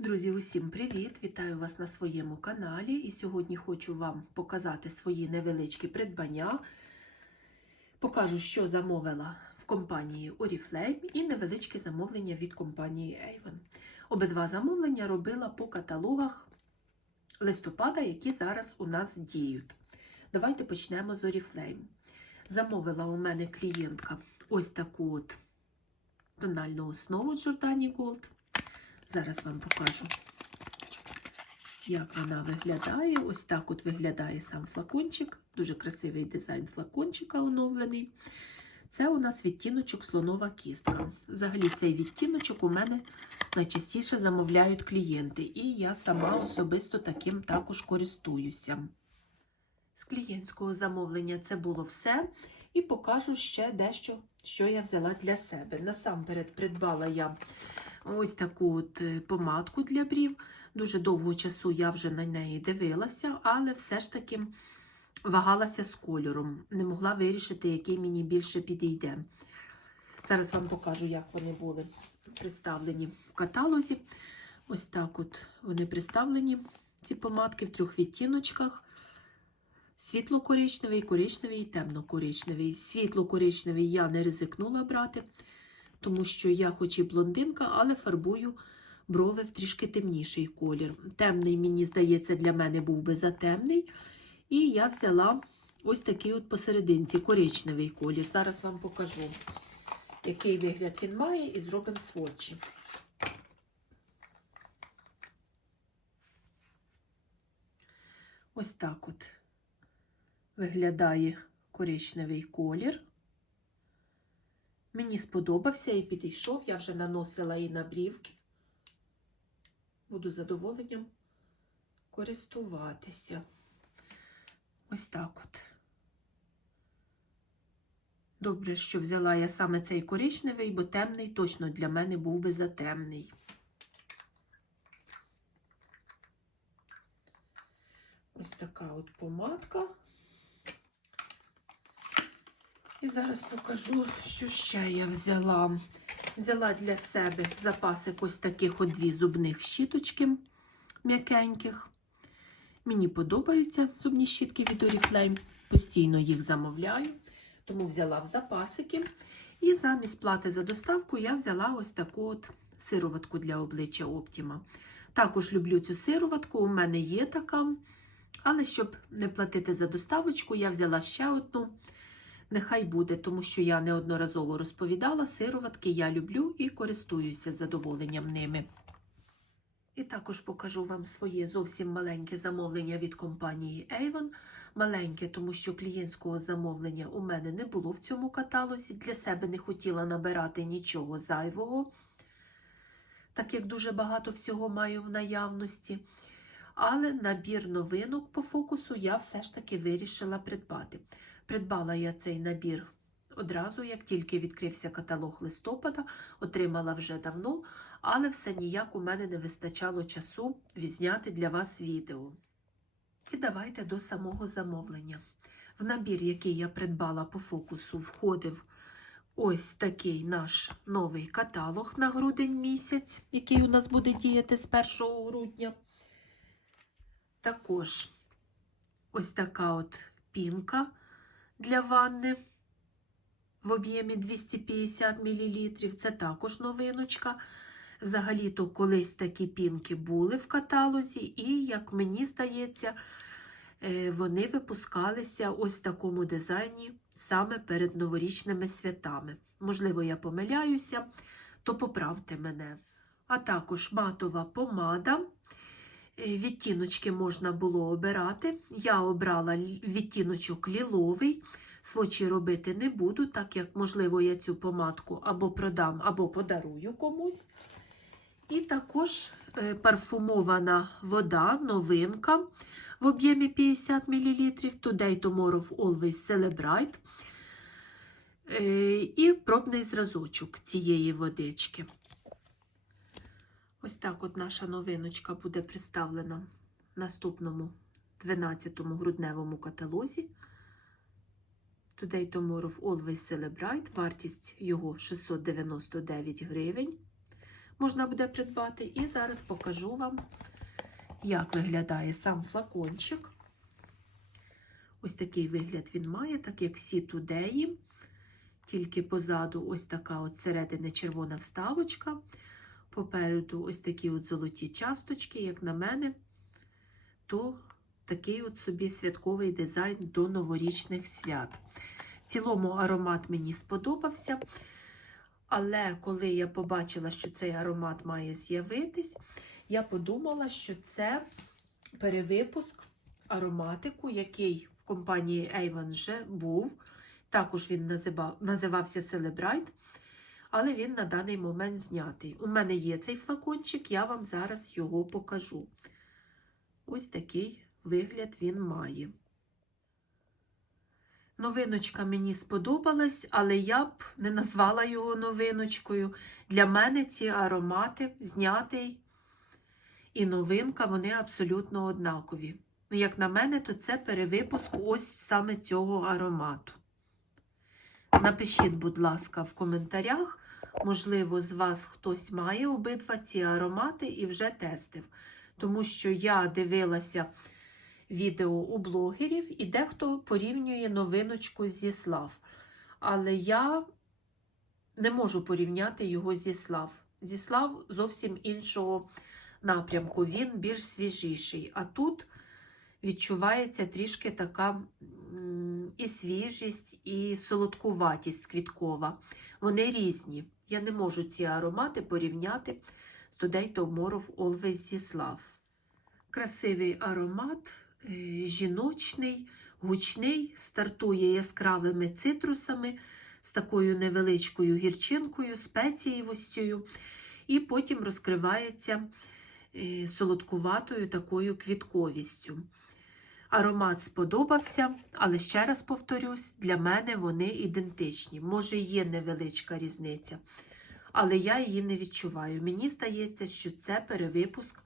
Друзі, усім привіт! Вітаю вас на своєму каналі. І сьогодні хочу вам показати свої невеличкі придбання. Покажу, що замовила в компанії Oriflame і невеличке замовлення від компанії Avon. Обидва замовлення робила по каталогах листопада, які зараз у нас діють. Давайте почнемо з Oriflame. Замовила у мене клієнтка ось таку от тональну основу Giordani Gold. Зараз вам покажу, як вона виглядає. Ось так от виглядає сам флакончик. Дуже красивий дизайн флакончика оновлений. Це у нас відтіночок слонова кістка. Взагалі, цей відтіночок у мене найчастіше замовляють клієнти, і я сама особисто таким також користуюся. З клієнтського замовлення це було все. І покажу ще дещо, що я взяла для себе. Насамперед придбала я ось таку от помадку для брів. Дуже довго часу я вже на неї дивилася, але все ж таки вагалася з кольором. Не могла вирішити, який мені більше підійде. Зараз вам покажу, як вони були представлені в каталозі. Ось так от вони представлені, ці помадки в трьох відтіночках. Світло-коричневий, коричневий і темно-коричневий. Світло-коричневий я не ризикнула брати, тому що я хоч і блондинка, але фарбую брови в трішки темніший колір. Темний, мені здається, для мене був би затемний. І я взяла ось такий от посерединці коричневий колір. Зараз вам покажу, який вигляд він має, і зробимо сводчі. Ось так от виглядає коричневий колір. Мені сподобався і підійшов, я вже наносила і на брівки. Буду задоволенням користуватися. Ось так от. Добре, що взяла я саме цей коричневий, бо темний точно для мене був би затемний. Ось така от помадка. І зараз покажу, що ще я взяла. Взяла для себе в запасик ось таких от дві зубних щіточки м'якеньких. Мені подобаються зубні щітки від Oriflame, постійно їх замовляю, тому взяла в запасики. І замість плати за доставку я взяла ось таку от сироватку для обличчя Optima. Також люблю цю сироватку, у мене є така. Але щоб не платити за доставочку, я взяла ще одну. Нехай буде, тому що я неодноразово розповідала, сироватки я люблю і користуюся задоволенням ними. І також покажу вам своє зовсім маленьке замовлення від компанії Avon. Маленьке, тому що клієнтського замовлення у мене не було в цьому каталозі. Для себе не хотіла набирати нічого зайвого, так як дуже багато всього маю в наявності. Але набір новинок по фокусу я все ж таки вирішила придбати. Придбала я цей набір одразу, як тільки відкрився каталог листопада, отримала вже давно, але все ніяк у мене не вистачало часу відзняти для вас відео. І давайте до самого замовлення. В набір, який я придбала по фокусу, входив ось такий наш новий каталог на грудень місяць, який у нас буде діяти з 1 грудня. Також ось така от пінка для ванни в об'ємі 250 мл. Це також новиночка. Взагалі-то колись такі пінки були в каталозі, і, як мені здається, вони випускалися ось в такому дизайні саме перед новорічними святами. Можливо, я помиляюся, то поправте мене. А також матова помада. Відтіночки можна було обирати. Я обрала відтіночок ліловий. Свочі робити не буду, так як, можливо, я цю помадку або продам, або подарую комусь. І також парфумована вода, новинка в об'ємі 50 мл. Today Tomorrow Always Celebrate. І пробний зразочок цієї водички. Ось так от наша новиночка буде представлена в наступному 12 грудневому каталозі. Today Tomorrow Always Celebrate. Вартість його 699 гривень. можна буде придбати. І зараз покажу вам, як виглядає сам флакончик. Ось такий вигляд він має, так як всі тудеї. Тільки позаду ось така от середини червона вставочка. Попереду ось такі от золоті часточки, як на мене, то такий от собі святковий дизайн до новорічних свят. В цілому аромат мені сподобався. Але коли я побачила, що цей аромат має з'явитись, я подумала, що це перевипуск ароматику, який в компанії Avon вже був. Також він називався Celebrite, але він на даний момент знятий. У мене є цей флакончик, я вам зараз його покажу. Ось такий вигляд він має. Новиночка мені сподобалась, але я б не назвала його новиночкою. Для мене ці аромати знятий і новинка, вони абсолютно однакові. Ну, як на мене, то це перевипуск ось саме цього аромату. Напишіть, будь ласка, в коментарях. Можливо, з вас хтось має обидва ці аромати і вже тестив. Тому що я дивилася відео у блогерів і дехто порівнює новиночку зі Слав. Але я не можу порівняти його зі Слав. Зі Слав зовсім іншого напрямку. Він більш свіжіший. А тут відчувається трішки така і свіжість, і солодкуватість квіткова. Вони різні. Я не можу ці аромати порівняти з Today Tomorrow Always зі Слав. Красивий аромат, е, жіночний, гучний, стартує яскравими цитрусами з такою невеличкою гірчинкою, спецієвостю, і потім розкривається е, солодкуватою такою квітковістю. Аромат сподобався, але ще раз повторюсь, для мене вони ідентичні. Може, є невеличка різниця, але я її не відчуваю. Мені здається, що це перевипуск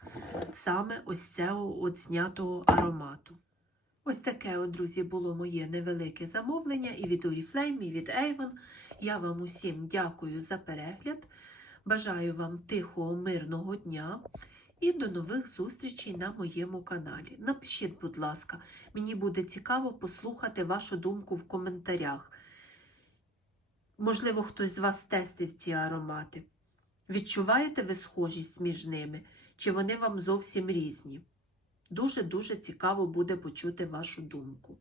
саме ось цього от знятого аромату. Ось таке, от, друзі, було моє невелике замовлення і від Oriflame, і від Avon. Я вам усім дякую за перегляд. Бажаю вам тихого, мирного дня і до нових зустрічей на моєму каналі. Напишіть, будь ласка, мені буде цікаво послухати вашу думку в коментарях. Можливо, хтось з вас тестив ці аромати. Відчуваєте ви схожість між ними, чи вони вам зовсім різні? Дуже-дуже цікаво буде почути вашу думку.